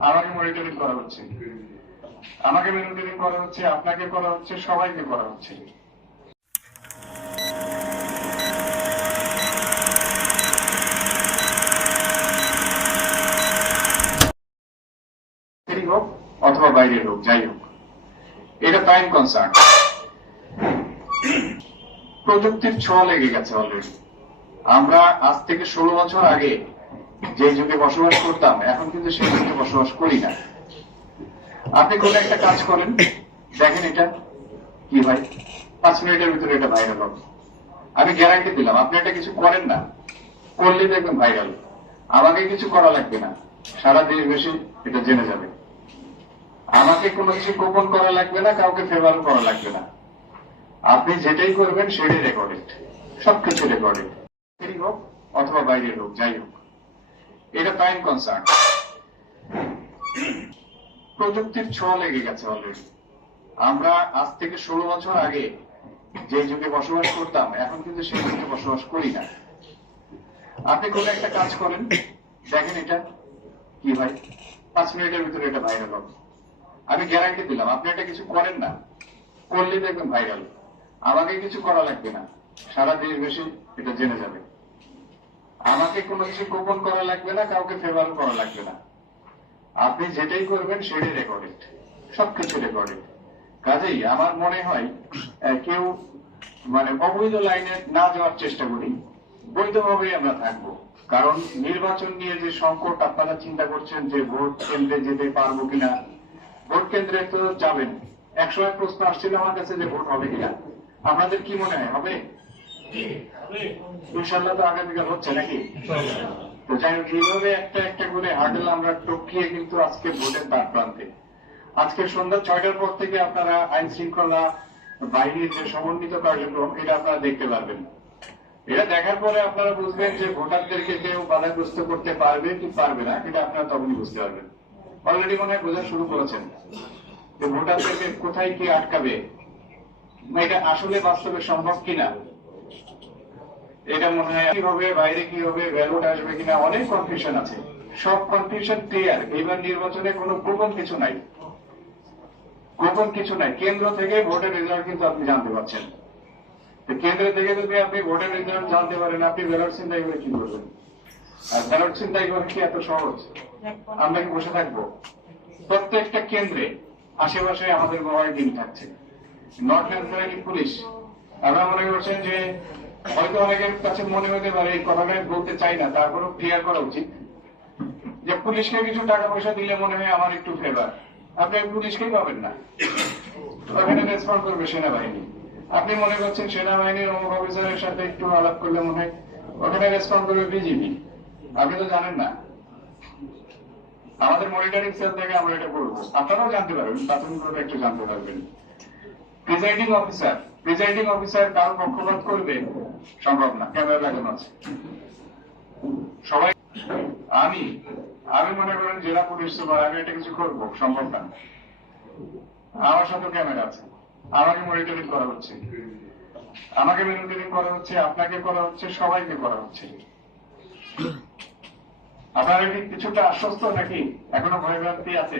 আমাকে মনিটরিং করা হচ্ছে। আমাকে মনিটরিং করা হচ্ছে, আপনাকে করা হচ্ছে, সবাইকে করা হচ্ছে। হোক অথবা বাইরের হোক, যাই হোক। এটা টাইম কনসার্ন প্রযুক্তির ছোঁয়া লেগে গেছে অলরেডি আমরা আজ থেকে ষোলো বছর আগে যে যুগে বসবাস করতাম, এখন কিন্তু সেই যুগে বসবাস করি না। আপনি কোন একটা কাজ করেন, দেখেন এটা কি হয়। পাঁচ মিনিটের ভিতরে এটা ভাইরাল হবে। আমি গ্যারান্টি দিলাম, আপনি একটা কিছু করেন না। করলে দেখবেন ভাইরাল আমাকে কিছু করা লাগবে না। সারা দেশবাসী এটা জেনে যাবে। আমাকে কোনো কিছু গোপন করা লাগবে না, কাউকে ফেভার করা লাগবে না। আপনি যেটাই করবেন, সেটাই রেকর্ডেড সবকিছু রেকর্ডেড হোক, অথবা বাইরের হোক, যাই হোক। এটা টাইম কনসার্ন প্রযুক্তির ছোঁয়া লেগে গেছে অলরেডি আমরা আজ থেকে ষোলো বছর আগে যে যুগে বসবাস করতাম, এখন কিন্তু সেই যুগে বসবাস করি না। আপনি কোন একটা কাজ করেন, দেখেন এটা কি হয়? পাঁচ মিনিটের ভিতরে এটা ভাইরাল হবে। আমি গ্যারান্টি দিলাম, আপনি এটা কিছু করেন না। করলে দেখবেন ভাইরাল আমাকে কিছু করা লাগবে না। সারা দেশবাসী এটা জেনে যাবে। আমাকে কোনো কিছু গোপন করা লাগবে না, কাউকে ফেভার করা লাগবে না। আপনি যেটাই করবেন সেটাই রেকর্ডেড সবকিছু রেকর্ডেড কাজেই আমার মনে হয় কেউ মানে অবৈধ লাইনে না যাওয়ার চেষ্টা করি, বৈধভাবে আমরা থাকব। কারণ নির্বাচন নিয়ে যে সংকট, আপনারা চিন্তা করছেন যে ভোট কেন্দ্রে যেতে পারব কিনা। ভোট কেন্দ্রে তো যাবেন। একশো এক প্রশ্ন আসছিল আমার কাছে যে ভোট হবে কিনা। আপনাদের কি মনে হয়, হবে? আপনারা আপনারা বুঝবেন যে ভোটারদেরকে কেউ বাধাগ্রস্ত করতে পারবে কি পারবে না, এটা আপনারা তখনই বুঝতে পারবেন। অলরেডি মনে হয় বোঝা শুরু করেছেন যে ভোটারদেরকে কোথায় কি আটকাবে এটা আসলে বাস্তবে সম্ভব কিনা। এটা মনে হয় কি হবে, বাইরে কি হবে ব্যালট আসবে কিনা, অনেক কনফিউশন আছে। সব কনফিউশন ক্লিয়ার এইবার নির্বাচনে কোনো গোপন কিছু নাই। গোপন কিছু নাই। কেন্দ্র থেকে ভোটের রেজাল্ট কিন্তু আপনি জানতে পারছেন। কেন্দ্র থেকে যদি আপনি ভোটের রেজাল্ট জানতে পারেন, আপনি ব্যালট চিন্তাই করে কি করবেন? আর ব্যালট চিন্তাই করে কি এত সহজ? আমরা কি বসে থাকব? প্রত্যেকটা কেন্দ্রে, আশেপাশে আমাদের মোবাইল টিম থাকছে। Not necessary police. আমরা মনে করছেন যে হয়তো অনেকের কাছে মনে হতে পারে এই কথাটা আমি বলতে চাই না, তারপরেও ক্লিয়ার করা উচিত। যে পুলিশকে কিছু টাকা পয়সা দিলে মনে হয় আমার একটু ফেভার আপনি পুলিশকেই পাবেন না। ওখানে রেসপন্ড করবে সেনাবাহিনী। আপনি মনে করছেন সেনাবাহিনীর অমুক অফিসারের সাথে একটু আলাপ করলে মনে হয় ওখানে রেসপন্ড করবে বিজিবি। আপনি তো জানেন না। আমাদের মনিটরিং সেল থেকে আমরা এটা করব। আপনারাও জানতে পারবেন, প্রাথমিকভাবে একটু জানতে পারবেন। প্রিজাইডিং অফিসার প্রিজাইডিং অফিসার কার পক্ষপাত করবে? সম্ভব না। ক্যামেরা লাগানো আছে। সবাই আমি আমি মনে করেন জেলা পুলিশ সুপার, আমি এটা কিছু করব। সম্ভব না। আমার সাথে ক্যামেরা আছে। আমাকে মনিটরিং করা হচ্ছে। আমাকে মনিটরিং করা হচ্ছে, আপনাকে করা হচ্ছে, সবাইকে করা হচ্ছে। আপনারা কিছুটা আশ্বস্ত নাকি? এখনও ভয় ভ্রান্তি আছে।